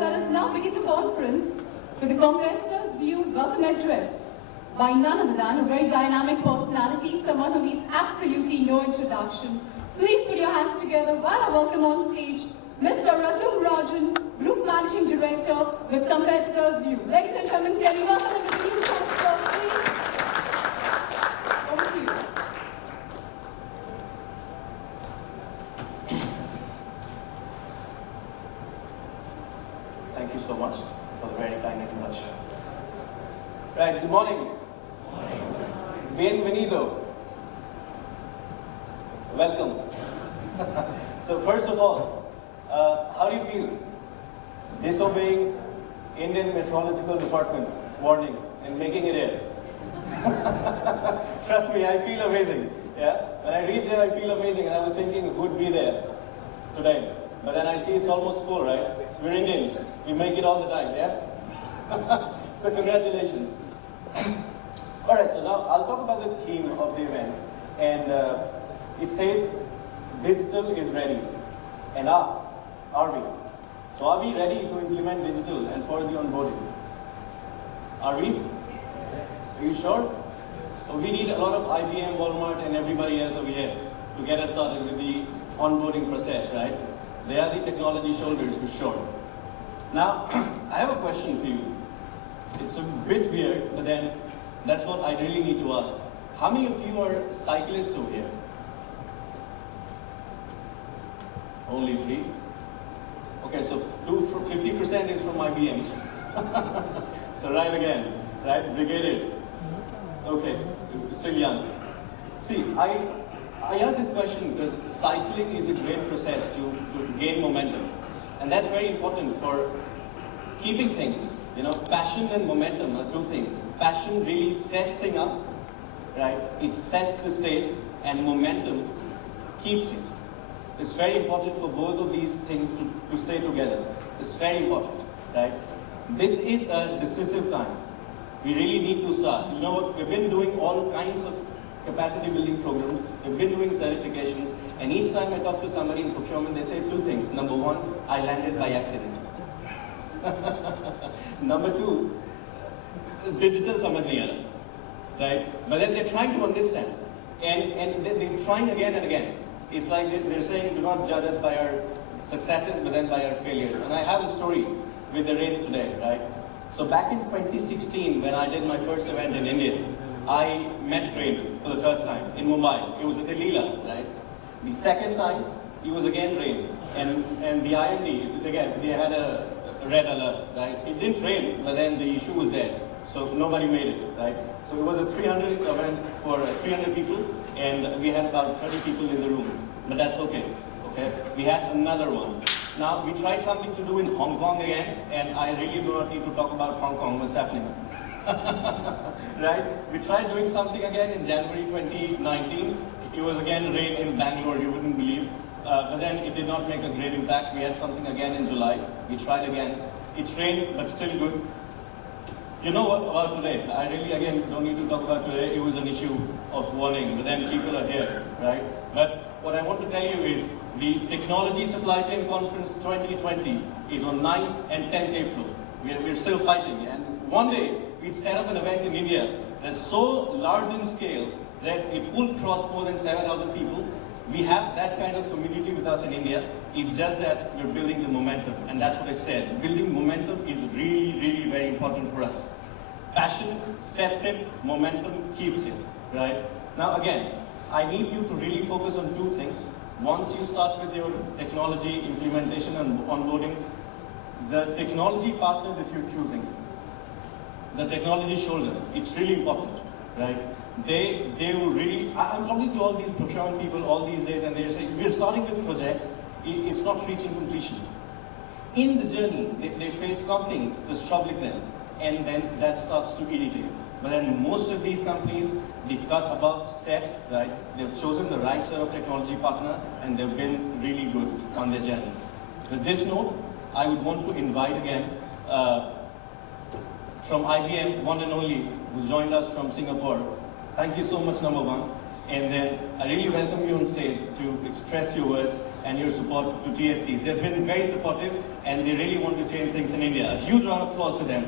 let us now begin the conference with the competitor's view welcome address by none other than a very dynamic personality, someone who needs absolutely no introduction. Please put your hands together while I welcome on stage Mr. Razum Rajan, Group Managing Director with Competitor's View. Ladies and gentlemen, can you welcome him with a huge round of applause, please? Over to you. Thank you so much for the very kind introduction. Right, good morning. Bienvenido. Welcome. So first of all, how do you feel disobeying Indian Meteorological Department warning and making it air? Trust me, I feel amazing. Yeah, when I reached there, I feel amazing, and I was thinking who would be there today. But then I see it's almost full, right? So we're Indians. We make it all the time, yeah? So congratulations. All right, so now I'll talk about the theme of the event. And it says, digital is ready. And asks, are we? So are we ready to implement digital and for the onboarding? Are we? Are you sure? So we need a lot of IBM, Walmart, and everybody else over here to get us started with the onboarding process, right? They are the technology shoulders for sure. Now, I have a question for you. It's a bit weird, but then that's what I really need to ask. How many of you are cyclists over here? Only 3? Okay, so 50% is from IBM. So right again, right? Brigaded. Okay, still young. See, I ask this question because cycling is a great process to gain momentum. And that's very important for keeping things. You know, passion and momentum are two things. Passion really sets things up, right? It sets the stage, and momentum keeps it. It's very important for both of these things to stay together. It's very important, right? This is a decisive time. We really need to start. You know what? We've been doing all kinds of capacity building programs. We've been doing certifications. And each time I talk to somebody in procurement, they say 2 things. Number 1, I landed by accident. Number 2, digital samajh nahi aaya, right? But then they're trying to understand. And they're trying again and again. It's like they're saying, do not judge us by our successes, but then by our failures. And I have a story with the rains today, right? So back in 2016, when I did my first event in India, I met rain for the first time in Mumbai. It was with the Leela, right? The second time, it was again rain. And the IMD, again, they had a red alert, right? It didn't rain, but then the issue was there. So nobody made it, right? So it was a 300 event for 300 people, and we had about 30 people in the room. But that's okay, okay? We had another one. Now, we tried something to do in Hong Kong again, and I really do not need to talk about Hong Kong, what's happening. Right? We tried doing something again in January 2019. It was again rain in Bangalore, you wouldn't believe. But then it did not make a great impact. We had something again in July. We tried again. It rained, but still good. You know what about today? I really, again, don't need to talk about today. It was an issue of warning, but then people are here, right? But what I want to tell you is the Technology Supply Chain Conference 2020 is on 9th and 10th April. We're still fighting. And one day, we'd set up an event in India that's so large in scale that it will cross more than 7,000 people. We have that kind of community with us in India. It's just that we're building the momentum, and that's what I said. Building momentum is really, really very important for us. Passion sets it, momentum keeps it, right? Now again, I need you to really focus on 2 things. Once you start with your technology implementation and onboarding, the technology partner that you're choosing, the technology shoulder, it's really important, right? They will really, I'm talking to all these procurement people all these days, and they're saying, we're starting with projects, it's not reaching completion. In the journey, they face something that's troubling them, and then that starts to irritate. But then most of these companies, they cut above set, right? They've chosen the right sort of technology partner, and they've been really good on their journey. With this note, I would want to invite again from IBM, one and only, who joined us from Singapore. Thank you so much, number 1. And then I really welcome you on stage to express your words. and your support to TSC. They've been very supportive and they really want to change things in India. A huge round of applause for them.